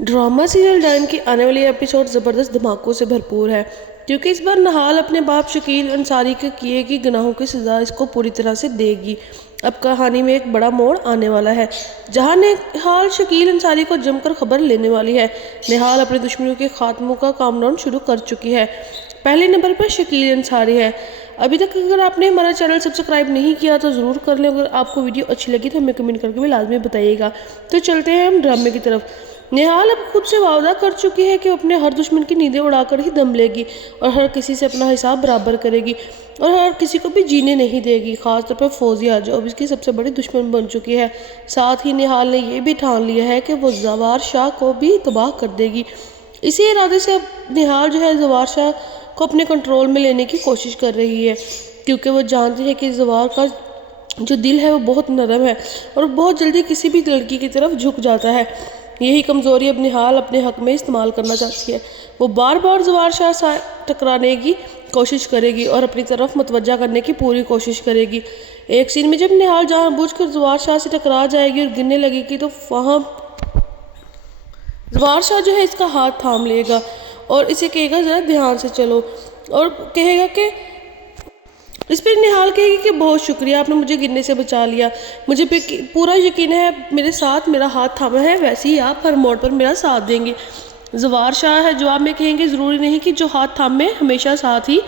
Drama serial डायन की आने वाली एपिसोड ज़बरदस्त धमाकों से भरपूर है, क्योंकि इस बार नहाल अपने बाप शकील अंसारी के किए की गुनाहों की सज़ा इसको पूरी तरह से देगी। अब कहानी में एक बड़ा मोड़ आने वाला है, जहां निहाल शकील अंसारी को जमकर खबर लेने वाली है। निहाल अपने दुश्मनों के खात्मों का कामडाउन शुरू कर चुकी है। पहले नंबर पर शकील अंसारी है। अभी तक अगर आपने हमारा चैनल सब्सक्राइब नहीं किया तो ज़रूर कर लें। अगर आपको वीडियो अच्छी लगी तो हमें कमेंट करके भी लाजमी बताइएगा। तो चलते हैं हम ड्रामे की तरफ। निहाल अब खुद से वादा कर चुकी है कि वो अपने हर दुश्मन की नींदें उड़ाकर ही दम लेगी और हर किसी से अपना हिसाब बराबर करेगी और हर किसी को भी जीने नहीं देगी, खासतौर पर फौजिया जो अब इसकी सबसे बड़ी दुश्मन बन चुकी है। साथ ही निहाल ने यह भी ठान लिया है कि वो जवार शाह को भी तबाह कर देगी। इसी इरादे से अब निहाल जो है जवार शाह को अपने कंट्रोल में लेने की कोशिश कर रही है, क्योंकि वो जानती है कि जवार का जो दिल है वो बहुत नरम है और बहुत जल्दी किसी भी लड़की की तरफ झुक जाता है। यही कमज़ोरी अब निहाल अपने हक में इस्तेमाल करना चाहती है। वो बार बार जवार शाह से टकराने की कोशिश करेगी और अपनी तरफ मुतवज्जा करने की पूरी कोशिश करेगी। एक सीन में जब निहाल जानबूझकर जवार शाह से टकरा जाएगी और गिरने लगेगी तो वहाँ जवार शाह जो है इसका हाथ थाम लेगा और इसे कहेगा ज़रा ध्यान से चलो, और कहेगा कि इस पर निहाल कहेगी कि बहुत शुक्रिया, आपने मुझे गिरने से बचा लिया, मुझे पे पूरा यकीन है मेरे साथ मेरा हाथ थामा है, वैसे ही आप हर मोड़ पर मेरा साथ देंगे। जवार शाह है जवाब में कहेंगे ज़रूरी नहीं कि जो हाथ थामे हमेशा साथ ही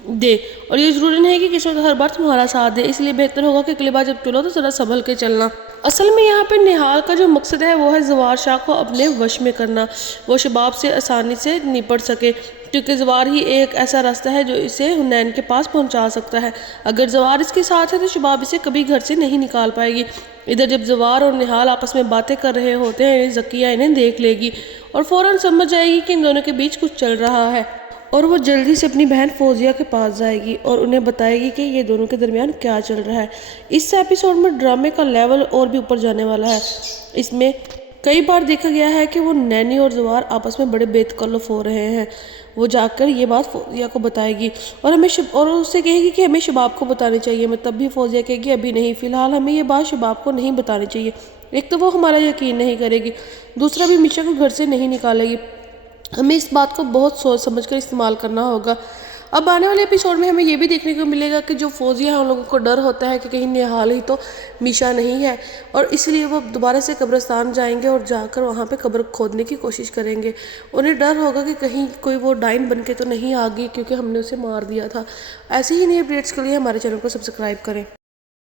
दे, और ये ज़रूरी नहीं कि किस्मत हर बार तुम्हारा साथ दे, इसलिए बेहतर होगा कि अगली बार जब चलो तो ज़रा संभल के चलना। असल में यहाँ पर निहाल का जो मकसद है वो है जवार शाह को अपने वश में करना, वो शबाब से आसानी से निपट सके, क्योंकि जवार ही एक ऐसा रास्ता है जो इसे हुनैन के पास पहुंचा सकता है। अगर जवार इसके साथ है तो शबाब इसे कभी घर से नहीं निकाल पाएगी। इधर जब जवार और निहाल आपस में बातें कर रहे होते हैं, जकिया इन्हें देख लेगी और फ़ौरन समझ जाएगी कि इन दोनों के बीच कुछ चल रहा है, और वो जल्दी से अपनी बहन फौजिया के पास जाएगी और उन्हें बताएगी कि ये दोनों के दरमियान क्या चल रहा है। इस एपिसोड में ड्रामे का लेवल और भी ऊपर जाने वाला है। इसमें कई बार देखा गया है कि वो नैनी और जवार आपस में बड़े बेतकल्लुफ़ हो रहे हैं। वो जाकर ये बात फौजिया को बताएगी और और उससे कहेगी कि हमें शबाब को बतानी चाहिए। मैं तब भी फौजिया कहेगी अभी नहीं, फ़िलहाल हमें ये बात शबाब को नहीं बतानी चाहिए। एक तो वो हमारा यकीन नहीं करेगी, दूसरा भी मिशा को घर से नहीं निकालेगी। हमें इस बात को बहुत सोच समझ कर इस्तेमाल करना होगा। अब आने वाले एपिसोड में हमें ये भी देखने को मिलेगा कि जो फौजिया है उन लोगों को डर होता है कि कहीं निहाल ही तो मीशा नहीं है, और इसलिए वो दोबारा से कब्रिस्तान जाएंगे और जाकर वहाँ पे कब्र खोदने की कोशिश करेंगे। उन्हें डर होगा कि कहीं कोई वो डाइन बन के तो नहीं आ गई, क्योंकि हमने उसे मार दिया था। ऐसे ही नई अपडेट्स के लिए हमारे चैनल को सब्सक्राइब करें।